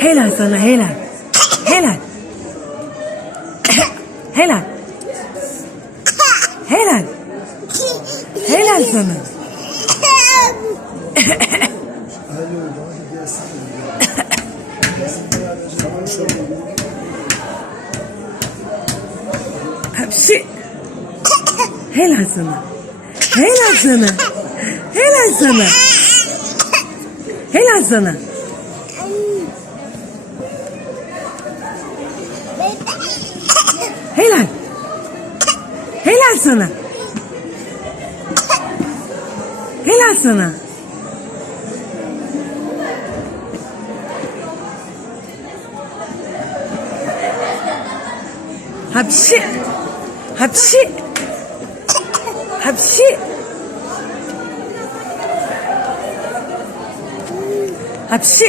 Helal sana, helal. Helal. Helal. Helal. Helal sana. Hapsi. Helal sana. Helal sana. Helal sana. Helal sana. Helal. Helal sana. Helal sana. Hapsi. Hapsi. Hapsi. Hapsi.